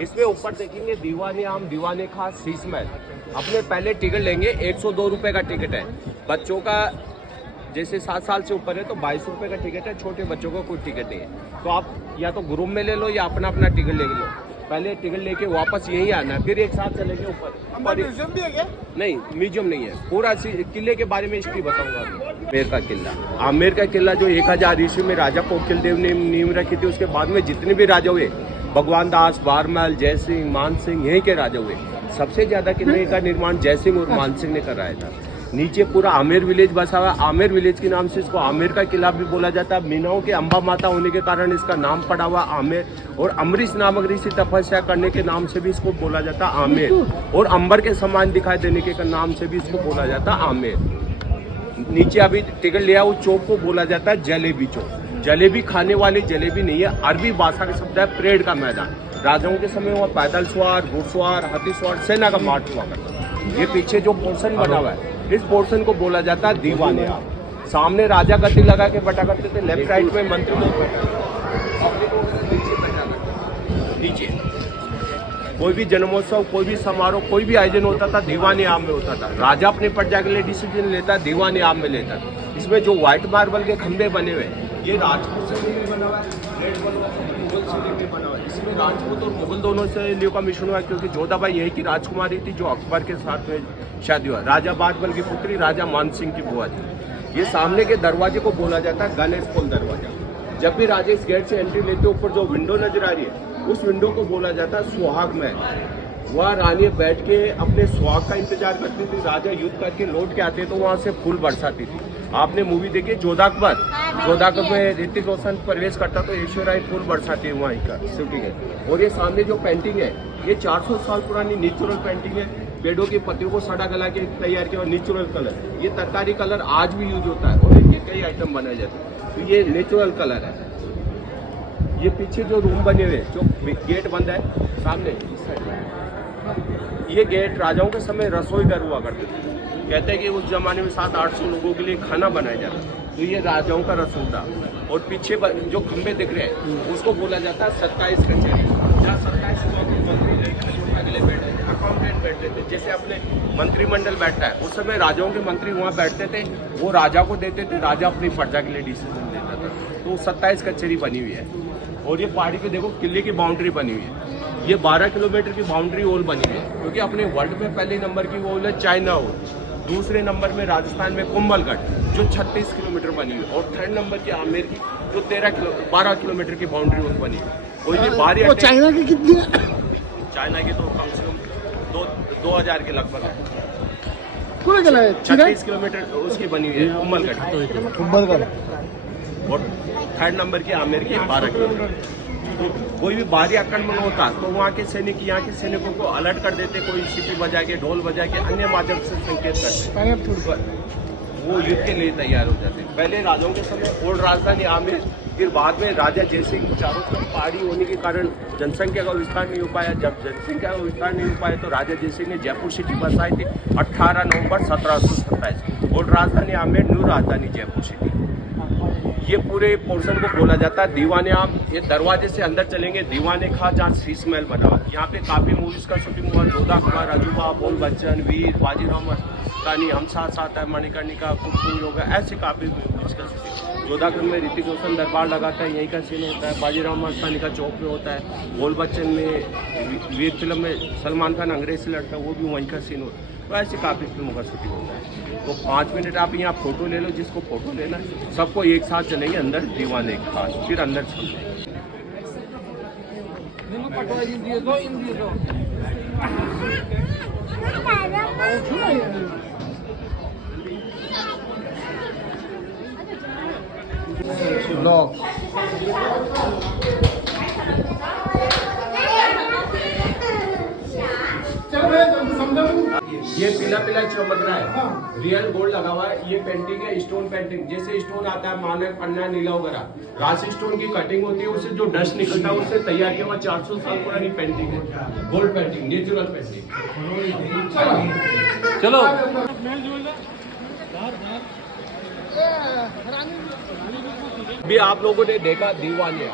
इसमें ऊपर देखेंगे दीवाने आम, दीवाने खास, शीश महल। अपने पहले टिकट लेंगे, 102 रुपये का टिकट है। बच्चों का जैसे 7 साल से ऊपर है तो 22 रुपये का टिकट है। छोटे बच्चों को कोई टिकट नहीं है, तो आप या तो ग्रुप में ले लो या अपना अपना टिकट ले लो। पहले टिकट लेके वापस यही आना है, फिर एक साथ चलेंगे ऊपर। म्यूजियम भी है क्या? नहीं, म्यूजियम नहीं है। पूरा किले के बारे में इसकी बताऊंगा। आमेर का किला, आमेर का किला जो 1000 ईस्वी में राजा कोकिल देव ने नींव रखी थी, उसके बाद में जितने भी राजा हुए, भगवान दास, बारमल, जय सिंह, मान सिंह, यहीं के राजा हुए। सबसे ज्यादा किले का निर्माण जय सिंह और मान सिंह ने कराया था। नीचे पूरा आमेर विलेज बसा हुआ। आमेर विलेज के नाम से इसको आमेर का किला भी बोला जाता है। मीनाओं के अंबा माता होने के कारण इसका नाम पड़ा हुआ आमेर, और अमरीश नामक ऋषि तपस्या करने के नाम से भी इसको बोला जाता आमेर, और अंबर के समान दिखाई देने के नाम से भी इसको बोला जाता आमेर। नीचे अभी टिकट लिया, उस चौक को बोला जाता है जलेबी चौक। जलेबी खाने वाली जलेबी नहीं है, अरबी भाषा का शब्द है परेड का मैदान। राजाओं के समय वहाँ पैदल सवार, घुड़सवार, हाथी सवार, सेना का मार्च हुआ करता। ये पीछे जो पोर्शन बना हुआ है, इस पोर्शन को बोला जाता है दीवाने आम। सामने राजा गद्दी लगा के बैठा करते थे, लेफ्ट राइट में मंत्री लोग नीचे। कोई भी जन्मोत्सव, कोई भी समारोह, कोई भी आयोजन होता था दीवाने आम में होता था। राजा अपनी प्रजा के लिए डिसीजन लेता, दीवाने आम में लेता। इसमें जो व्हाइट मार्बल के खंभे बने हुए, ये राजपूत से भी बना हुआ है, रेड मुगल से भी बना हुआ है। इसमें राजपूत और मुगल दोनों से लियो का मिश्रण हुआ, क्योंकि जोधाबाई यही की राजकुमारी थी जो अकबर के साथ में शादी हुआ। राजा बादबल की पुत्री राजा मान सिंह की बुआ थी। ये सामने के दरवाजे को बोला जाता है गणेश पोल दरवाजा। जब भी राजा इस गेट से एंट्री लेते, ऊपर जो विंडो नजर आ रही है, उस विंडो को बोला जाता है सुहाग महल। वहाँ रानी बैठ के अपने सुहाग का इंतजार करती थी। राजा युद्ध करके लौट के आते तो वहाँ से फूल बरसाती थी। आपने मूवी देखी जोधा अकबर, जोधा अकबर में ऋतिक रोशन प्रवेश करता तो ऐश्वर्या फूल बरसाती है वहीं का शूटिंग है। और ये सामने जो पेंटिंग है, ये 400 साल पुरानी नेचुरल पेंटिंग है। पेड़ों की पत्तियों को सड़ा गला के तैयार किया, नेचुरल कलर। ये तरकारी कलर आज भी यूज होता है और इनके कई आइटम बनाए जाते हैं। तो ये नेचुरल कलर है। ये पीछे जो रूम बने हुए, जो गेट बंद है सामने इस साइड में, ये गेट राजाओं के समय रसोई घर हुआ करते थे। कहते हैं कि उस जमाने में 700-800 लोगों के लिए खाना बनाया जाता, तो ये राजाओं का रसोई था। और पीछे जो खंभे दिख रहे हैं, उसको बोला जाता है 27 कचहरी, जहाँ 27 मंत्री अगले बैठे थे, अकाउंटेंट बैठते थे। जैसे अपने मंत्रिमंडल बैठता है, उस समय राजाओं के मंत्री वहाँ बैठते थे, वो राजा को देते थे, राजा अपनी प्रजा के लिए डिसीजन देता था। तो 27 कचहरी बनी हुई है। और ये पहाड़ी पे देखो किले की बाउंड्री बनी हुई है। ये 12 किलोमीटर की बाउंड्री वॉल बनी हुई है, क्योंकि अपने वर्ल्ड में पहले नंबर की वॉल है चाइना वॉल। दूसरे नंबर में राजस्थान में कुंभलगढ़ जो 36 किलोमीटर बनी हुई, और थर्ड नंबर की आमेर की जो 12 किलोमीटर की बाउंड्री वॉल बनी हुई। और ये बाहरी चाइना की कितनी है? चाइना की तो कम से कम 2000 के लगभग है। पूरा किला है 36 किलोमीटर उसकी बनी हुई है कुंभलगढ़। और थर्ड नंबर की आमेर की 12 किलोमीटर। तो कोई भी बाहरी आक्रमण होता तो वहाँ के सैनिक यहाँ के सैनिकों को अलर्ट कर देते, कोई सीटी बजा के, ढोल बजा के, अन्य माध्यम से संकेत करते, वो युद्ध के लिए तैयार हो जाते। पहले राजाओं के समय ओल्ड राजधानी आमेर, फिर बाद में राजा जयसिंह चारों तरफ पहाड़ी होने के कारण जनसंख्या का विस्तार नहीं हो पाया। जब जनसंख्या का विस्तार नहीं हो पाया तो राजा जयसिंह ने जयपुर सिटी बसाई थी 18 नवंबर 1727। ओल्ड राजधानी आमेर, न्यू राजधानी जयपुर सिटी। ये पूरे पोर्शन को बोला जाता है दीवाने आम। ये दरवाजे से अंदर चलेंगे, दीवाने खां जहाँ शीश महल बना हुआ। यहाँ पे काफी मूवीज का शूटिंग हुआ। जोधा कुमार, अजूबा, बोल बच्चन, वीर, बाजीराव मस्तानी, हम साथ साथ है, मणिकर्णिका, कुछ होगा, ऐसे काफी मूवीज का शूटिंग। जोधापुर में ऋतिक रोशन दरबार लगाता है, यहीं का सीन होता है। बाजीराव मस्तानी का चौक में होता है। बोल बच्चन में, वीर फिल्म में सलमान खान अंग्रेज से लड़ता है, वो भी वहीं का सीन होता है। तो ऐसे काफ़ी फिल्मों का शूटिंग होता है। तो 5 मिनट आप यहाँ फोटो ले लो, जिसको फोटो लेना, सबको एक साथ चलेंगे अंदर दीवाने खास, फिर अंदर चलेंगे। ये पीला पीला चमक रहा है, रियल गोल्ड लगा हुआ है। ये पेंटिंग है, स्टोन पेंटिंग। जैसे स्टोन आता है मानक, पन्ना, नीला वगैरह, राशि स्टोन की कटिंग होती है, उससे जो डस्ट निकलता है उससे तैयार किया हुआ 400 साल पुरानी पेंटिंग है। Gold painting, natural painting. चलो भी आप लोगों ने देखा दीवाने,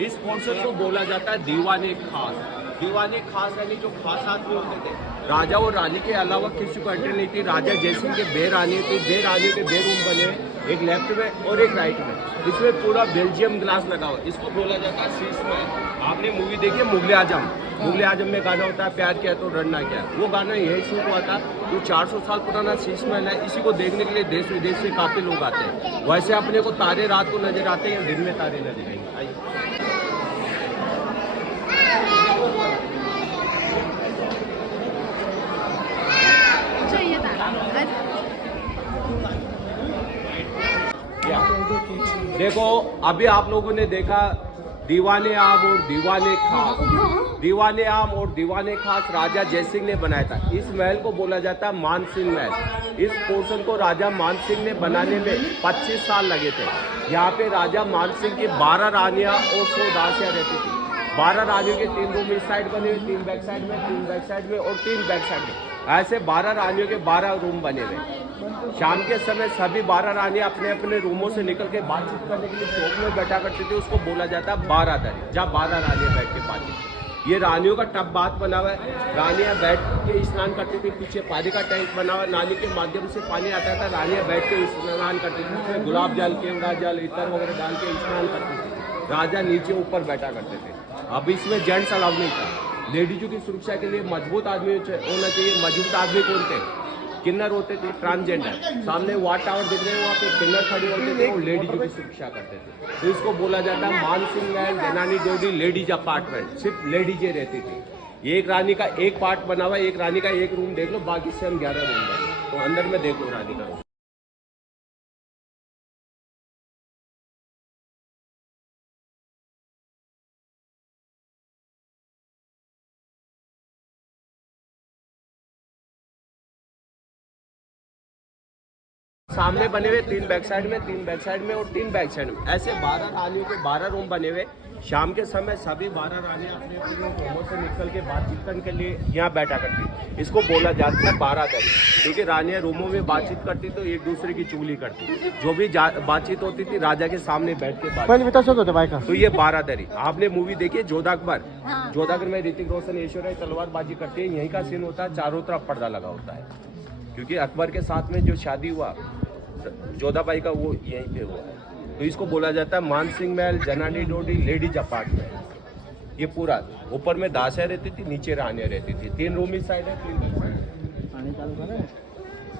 इस पोर्शन को बोला जाता है दीवाने खास। दीवाने खास यानी जो खास आदमी होते थे, राजा और रानी के अलावा किसी को एंट्री नहीं थी। राजा जयसिंह के 2 रानी थी, 2 रानी के 2 रूम बने, एक लेफ्ट में और एक राइट में। इसमें पूरा बेल्जियम ग्लास लगा हुआ, इसको बोला जाता है शीश महल। आपने मूवी देखी मुगले आजम, मुगले आजम में गाना होता है प्यार किया तो डरना क्या, वो गाना यही शूट हुआ था। जो 400 साल पुराना शीश महल है, इसी को देखने के लिए देश विदेश से काफी लोग आते हैं। वैसे अपने को तारे रात को नजर आते हैं, दिन में तारे नजर आएंगे। आइए देखो, अभी आप लोगों ने देखा दीवाने आम और दीवाने खास। दीवाने आम और दीवाने खास राजा जयसिंह ने बनाया था। इस महल को बोला जाता है मानसिंह महल। इस पोर्शन को राजा मानसिंह ने बनाने में 25 साल लगे थे। यहाँ पे राजा मानसिंह की 12 रानियां और 100 दासियां रहती थी। 12 रानियों के 3 रूम इस साइड बने हुए, 3 बैक साइड में, 3 बैक साइड में और 3 बैक साइड में। ऐसे 12 रानियों के 12 रूम बने हुए। शाम के समय सभी 12 रानियां अपने अपने रूमों से निकल के बातचीत करने के लिए चौक में बैठा करती थी। उसको बोला जाता है 12 दरी, जहाँ 12 रानियां बैठ के बातचीत। ये रानियों का टब बात बना हुआ है, रानियां बैठ के स्नान करती थी। पीछे पानी का टैंक बना हुआ है, नाली के माध्यम से पानी आता था। रानियां बैठ के स्नान करती थी, उसमें गुलाब जल, केवड़ा जल, इतर वगैरह डाल के स्नान करती थी। राजा नीचे ऊपर बैठा करते थे। अब इसमें जेंट्स अलाउ नहीं था। लेडीजों की सुरक्षा के लिए मजबूत आदमी होना चाहिए। मजबूत आदमी कौन थे? किन्नर होते थे, ट्रांसजेंडर। सामने वाट टावर दिख रहे हैं, वहाँ पे किन्नर खड़े होते थे और लेडीजों की सुरक्षा करते थे। तो इसको बोला जाता है मानसिंह महल, जनानी डोडी, लेडीज अपार्टमेंट। सिर्फ लेडीजें रहती थी। एक रानी का एक पार्ट बना हुआ है, एक रानी का एक रूम देख लो, बाकी से हम 11 रूम बने। तो अंदर में देख लो रानी का रूम। सामने बने हुए 3 बैक साइड में, 3 बैक साइड में और 3 बैक साइड में। ऐसे 12 रानियों के 12 रूम बने हुए। शाम के समय सभी 12 रानियां अपने अपने रूमों से निकल के बातचीत करने के लिए यहाँ बैठा करती। इसको बोला जाता है 12 दरी, क्योंकि रानियां रूमों में बातचीत करती तो एक दूसरे की चुगली करती। जो भी बातचीत होती थी राजा के सामने बैठ के बात। तो ये 12 दरी। आपने मूवी देखी जोधा अकबर? जोधा अकबर में ऋतिक रोशन, ऐश्वर्या तलवारबाजी करती है। यहीं का सीन होता है, चारों तरफ पर्दा लगा होता है, क्योंकि अकबर के साथ में जो शादी हुआ जोधाबाई का वो यहीं पे हुआ है। तो इसको बोला जाता है मानसिंह महल, जनानी डोडी, लेडीज अपार्टमेंट। ये पूरा ऊपर में दासियां रहती थी, नीचे रानियां रहती थी। 3 रूम इस साइड है, 3 इस साइड है।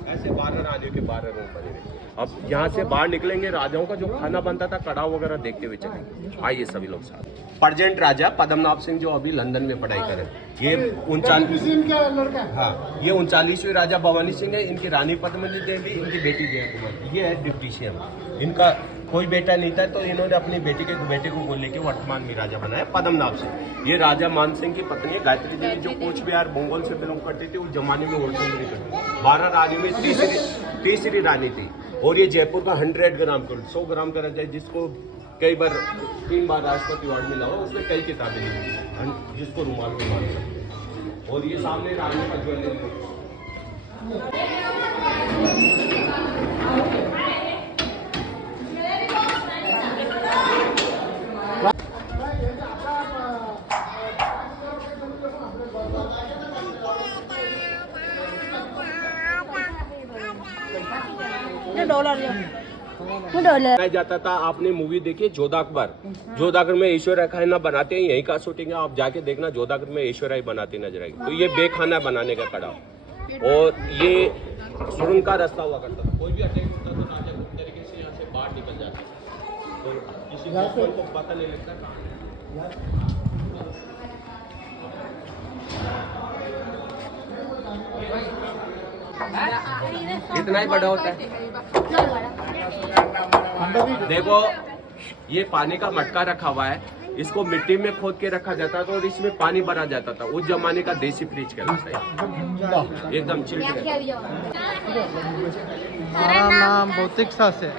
ऐसे 12 रानियों के 12 रूम बने हुए। अब यहाँ से बाहर निकलेंगे, राजाओं का जो खाना बनता था कड़ाव वगैरह देखते हुए चलेंगे। आइए सभी लोग साथ। प्रेजेंट राजा पद्मनाभ सिंह जो अभी लंदन में पढ़ाई करे, ये 39वें राजा भवानी सिंह है। इनकी रानी पद्मिनी देवी, इनकी बेटी जय कुमार। ये है डिप्टी सीएम। इनका कोई बेटा नहीं था, तो इन्होंने अपनी बेटे को बोल लेके वर्तमान में राजा बनाया पद्मनाभ सिंह। ये राजा मान सिंह की पत्नी है गायत्री देवी, जो कोच बिहार बंगाल से बिलोंग करती थी। उस जमाने में होल्सेलरी करती। 12 रानी में तीसरी रानी थी। और ये जयपुर का 100 ग्राम का 100 ग्राम का राजा है, जिसको कई बार 3 बार राष्ट्रपति अवार्ड मिला हुआ। उसमें कई किताबें लिखी, जिसको रुमाल में मान सकते। और ये सामने रानी का ज्वेलरी। जाता था। आपने मूवी देखी जोधा अकबर? जोधा अकबर में ऐश्वर्या खाना बनाते हैं, यही का शूटिंग है। आप जाके देखना, जोधा अकबर में ऐश्वर्या ही बनाती नजर आएगी। तो ये बेखाना बनाने का कड़ा। और ये सुरंग का रास्ता हुआ करता था। कोई भी अटैक होता तो राजा पूरी तरीके से यहाँ से बाहर निकल जाता, तो किसी को पता नहीं लगता। इतना ही बड़ा होता है। देखो, ये पानी का मटका रखा हुआ है, इसको मिट्टी में खोद के रखा जाता था और इसमें पानी भरा जाता था। उस जमाने का देसी फ्रिज कहलाता है, एकदम चिल्ड। हमारा नाम भौतिक शास्त्र है।